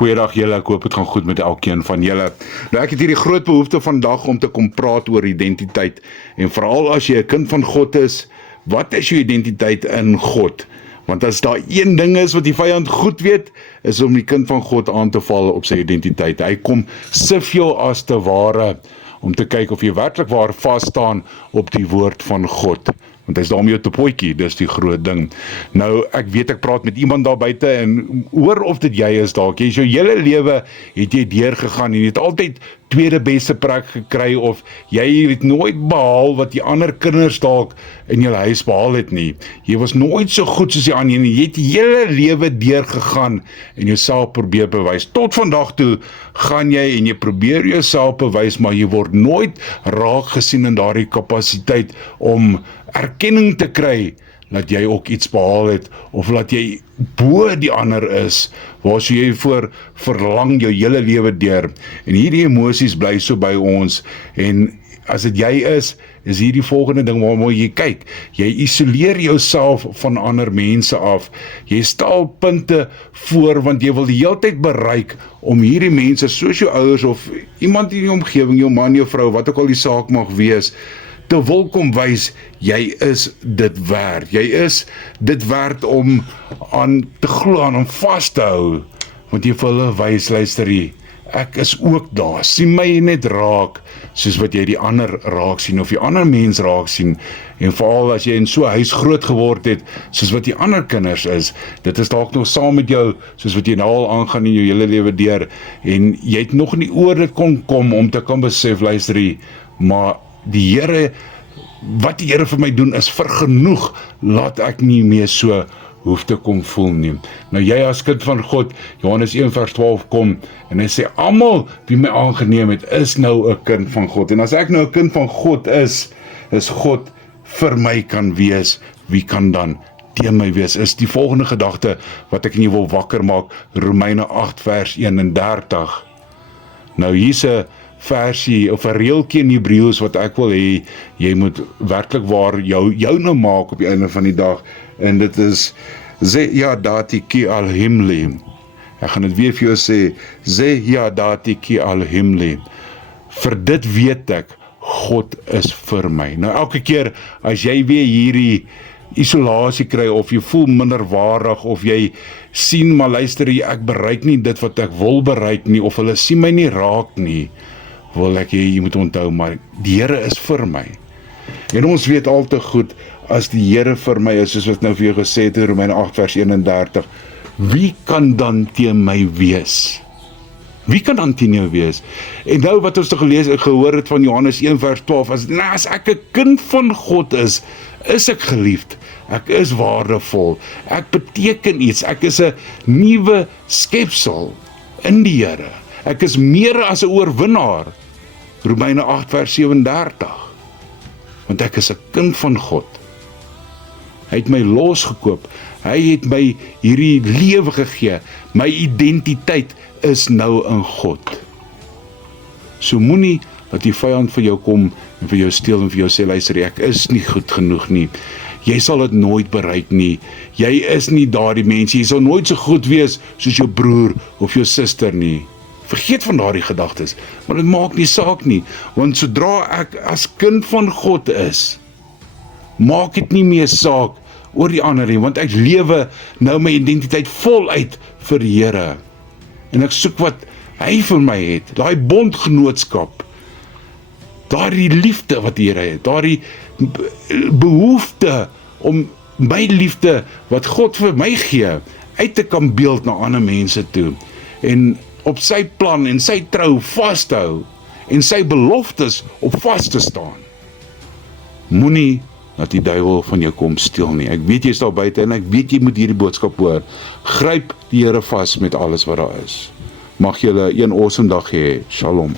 Goeiedag julle, ek hoop het gaan goed met elkeen van julle. Nou ek het hierdie groot behoefte vandag om te kom praat oor identiteit. En veral as jy 'n kind van God is, wat is jou identiteit in God? Want as daar een ding is wat die vyand goed weet, is om die kind van God aan te val op sy identiteit. Hy kom sif jou as te ware, om te kyk of jy werklik waar vas staan op die woord van God. Want hy is daarmee jou te potjie, dis die groot ding. Nou, ek weet ek praat met iemand daar buite en hoor of dit jy is dalk. Jy is jou hele lewe het jy deurgegaan en jy het altyd tweede beste plek gekry of jy het nooit behaal wat die ander kinders dalk in jou huis behaal het nie. Jy was nooit so goed soos die ander nie. Jy het die hele lewe deurgegaan en jouself probeer bewys. Tot vandag toe gaan jy en jy probeer jouself bewys, maar jy word nooit raak gesien in daardie kapasiteit om erkenning te kry dat jy ook iets behaal het, of dat jy bo die ander is, waar so jy voor verlang jou hele lewe deur. En hierdie emosies bly so by ons, en as dit jy is hier die volgende ding waarmee jy kyk. Jy isoleer jouself van ander mense af. Jy stel punte voor, want jy wil die hele tyd bereik om hierdie mense, soos jou ouers of iemand in die omgewing, jou man, jou vrou, wat ook al die saak mag wees, te wil kom wys, jy is dit werd. Jy is dit werd om aan te glo, om vas te hou. Want jy wil hulle wys, luister hier, ek is ook daar, sien my net raak, soos wat jy die ander raak sien, of die ander mens raak sien, en veral as jy in so 'n huis groot geword het, soos wat die ander kinders is, dit is dalk nog saam met jou, soos wat jy nou al aangaan in jou hele lewe deur, en jy het nog nie oor dit kon kom, om te kan besef, luister hier, maar die Here, wat die Here vir my doen, is vergenoeg, laat ek nie meer so hoef te kom voel nie. Nou jy as kind van God, Johannes 1 vers 12 kom, en hy sê, almal wie my aangeneem het, is nou 'n kind van God, en as ek nou 'n kind van God is God vir my kan wees, wie kan dan teen my wees? Is die volgende gedagte, wat ek in jou wil wakker maak, Romeine 8 vers 31. Nou hier's 'n versie, of 'n reeltjie in Hebreëus wat ek wil hê, jy moet werklik waar jou nou maak op die einde van die dag, en dit is, Zeyadati ki al-himli. Ek gaan dit weer vir jou sê, Zeyadati ki al-himli. Vir dit weet ek, God is vir my. Nou elke keer, as jy weer hierdie isolasie kry, of jy voel minderwaardig, of jy sien, maar luister, ek bereik nie dit wat ek wil bereik nie, of hulle sien my nie raak nie, wil ek hê, jy moet onthou, maar die Here is vir my. En ons weet al te goed, as die Here vir my is, soos wat nou vir jou gesê het in Romeine 8 vers 31, wie kan dan teen my wees? Wie kan dan teen jou wees? En nou wat ons te gehoor het van Johannes 1 vers 12, as ek 'n kind van God is ek geliefd, ek is waardevol, ek beteken iets, ek is 'n nuwe skepsel in die Here, ek is meer as 'n oorwinnaar, Romeine 8 vers 37, want ek is 'n kind van God. Hy het my losgekoop, hy het my hierdie lewe gegee, my identiteit is nou in God. So moenie dat die vyand vir jou kom en vir jou steel en vir jou sê, luister, ek is nie goed genoeg nie, jy sal dit nooit bereik nie, jy is nie daardie mens, jy sal nooit so goed wees soos jou broer of jou suster nie. Vergeet van daardie gedagtes, maar dit maak nie saak nie, want sodra ek as kind van God is, maak dit nie meer saak oor die ander nie, want ek lewe nou my identiteit voluit vir die Here, en ek soek wat hy vir my het, daai bondgenootskap, daardie liefde wat die Here het, daardie behoefte om my liefde wat God vir my gee, uit te kan beeld na ander mense toe, en op sy plan en sy trou vas te hou, en sy beloftes op vas te staan. Moenie dat die duiwel van jou kom steel nie. Ek weet jy is daar buite, en ek weet jy moet hierdie boodskap hoor. Gryp die Here vas met alles wat daar is. Mag julle een awesome dag hê. Shalom.